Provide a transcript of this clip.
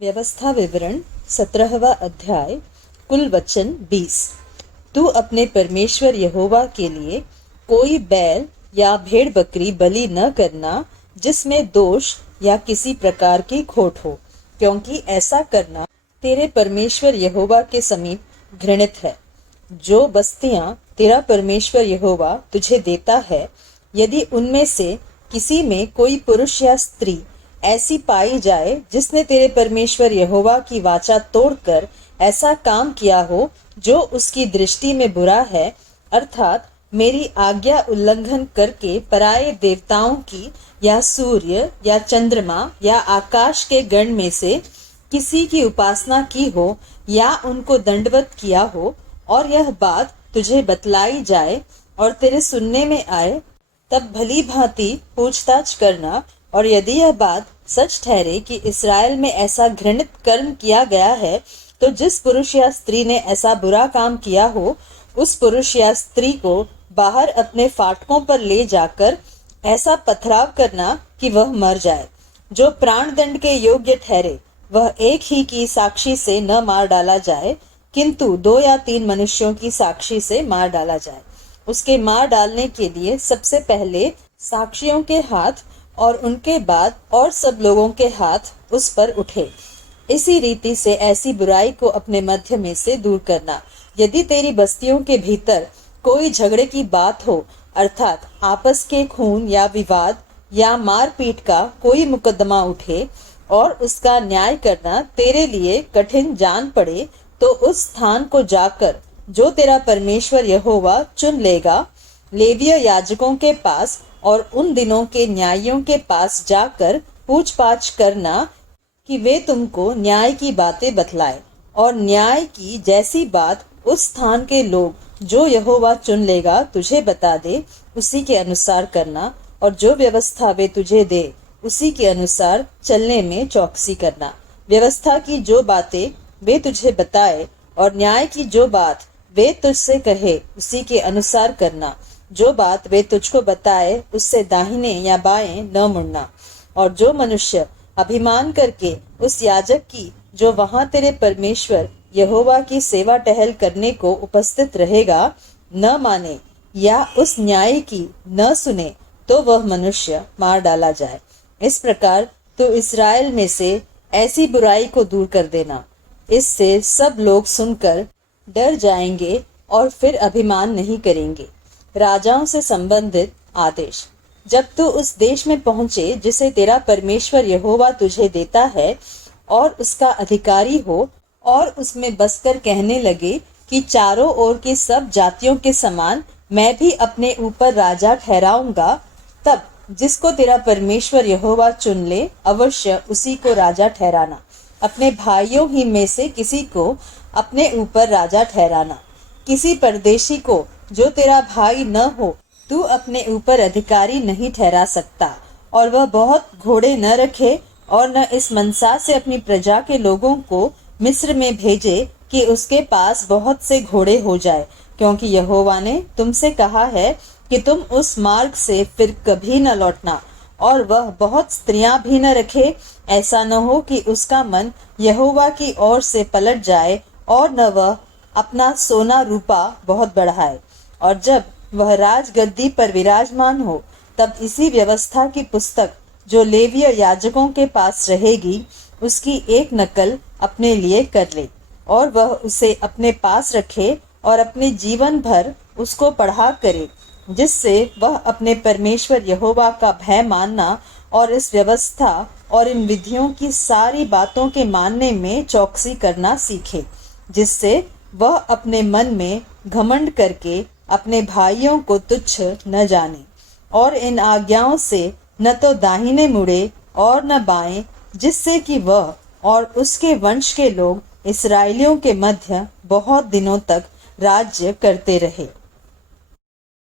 व्यवस्था विवरण 17वां अध्याय। कुल वचन 20। तू अपने परमेश्वर यहोवा के लिए कोई बैल या भेड़ बकरी बलि न करना जिसमें दोष या किसी प्रकार की खोट हो, क्योंकि ऐसा करना तेरे परमेश्वर यहोवा के समीप घृणित है। जो बस्तियां तेरा परमेश्वर यहोवा तुझे देता है, यदि उनमें से किसी में कोई पुरुष या स्त्री ऐसी पाई जाए जिसने तेरे परमेश्वर यहोवा की वाचा तोड़कर ऐसा काम किया हो जो उसकी दृष्टि में बुरा है, अर्थात मेरी आज्ञा उल्लंघन करके पराये देवताओं की या सूर्य या चंद्रमा या आकाश के गण में से किसी की उपासना की हो या उनको दंडवत किया हो, और यह बात तुझे बतलाई जाए और तेरे सुनने में आए, तब भली भांति पूछताछ करना। और यदि यह बात सच ठहरे कि इस्राएल में ऐसा घृणित कर्म किया गया है, तो जिस पुरुष या स्त्री ने ऐसा बुरा काम किया हो, उस पुरुष या स्त्री को बाहर अपने फाटकों पर ले जाकर ऐसा पथराव करना कि वह मर जाए। जो प्राण दंड के योग्य ठहरे वह एक ही की साक्षी से न मार डाला जाए, किंतु 2 या 3 मनुष्यों की साक्षी से मार डाला जाए। उसके मार डालने के लिए सबसे पहले साक्षियों के हाथ और उनके बाद और सब लोगों के हाथ उस पर उठे। इसी रीति से ऐसी बुराई को अपने मध्य में से दूर करना। यदि तेरी बस्तियों के भीतर कोई झगड़े की बात हो, अर्थात आपस के खून या विवाद या मारपीट का कोई मुकदमा उठे और उसका न्याय करना तेरे लिए कठिन जान पड़े, तो उस स्थान को जाकर जो तेरा परमेश्वर यहोवा चुन लेगा, लेवीय याजकों के पास और उन दिनों के न्यायियों के पास जाकर पूछपाछ करना कि वे तुमको न्याय की बातें बतलाए। और न्याय की जैसी बात उस स्थान के लोग जो यहोवा चुन लेगा तुझे बता दे, उसी के अनुसार करना। और जो व्यवस्था वे तुझे दे उसी के अनुसार चलने में चौकसी करना। व्यवस्था की जो बातें वे तुझे बताए और न्याय की जो बात वे तुझसे कहे उसी के अनुसार करना। जो बात वे तुझको बताए उससे दाहिने या बाएं न मुड़ना। और जो मनुष्य अभिमान करके उस याजक की जो वहां तेरे परमेश्वर यहोवा की सेवा टहल करने को उपस्थित रहेगा न माने या उस न्याय की न सुने, तो वह मनुष्य मार डाला जाए। इस प्रकार तो इस्राएल में से ऐसी बुराई को दूर कर देना। इससे सब लोग सुनकर डर जाएंगे और फिर अभिमान नहीं करेंगे। राजाओं से संबंधित आदेश। जब तू उस देश में पहुंचे जिसे तेरा परमेश्वर यहोवा तुझे देता है और उसका अधिकारी हो, और उसमें बसकर कहने लगे कि चारों ओर की सब जातियों के समान मैं भी अपने ऊपर राजा ठहराऊंगा, तब जिसको तेरा परमेश्वर यहोवा चुन ले अवश्य उसी को राजा ठहराना। अपने भाइयों ही में से किसी को अपने ऊपर राजा ठहराना। किसी परदेशी को जो तेरा भाई न हो तू अपने ऊपर अधिकारी नहीं ठहरा सकता। और वह बहुत घोड़े न रखे और न इस मनसा से अपनी प्रजा के लोगों को मिस्र में भेजे कि उसके पास बहुत से घोड़े हो जाए, क्योंकि यहोवा ने तुमसे कहा है कि तुम उस मार्ग से फिर कभी न लौटना। और वह बहुत स्त्रियां भी न रखे, ऐसा न हो कि उसका मन यहोवा की ओर से पलट जाए और न वह अपना सोना रूपा बहुत बढ़ाए। और जब वह राजगद्दी पर विराजमान हो, तब इसी व्यवस्था की पुस्तक जो लेवीय याजकों के पास रहेगी उसकी एक नकल अपने लिए कर ले, और वह उसे अपने पास रखे और अपने जीवन भर उसको पढ़ा करे, जिससे वह अपने परमेश्वर यहोवा का भय मानना और इस व्यवस्था और इन विधियों की सारी बातों के मानने में चौकसी करना सीखे, जिससे वह अपने मन में घमंड करके अपने भाइयों को तुच्छ न जाने, और इन आज्ञाओं से न तो दाहिने मुड़े और न बाएं, जिससे कि वह और उसके वंश के लोग इस्राएलियों के मध्य बहुत दिनों तक राज्य करते रहे।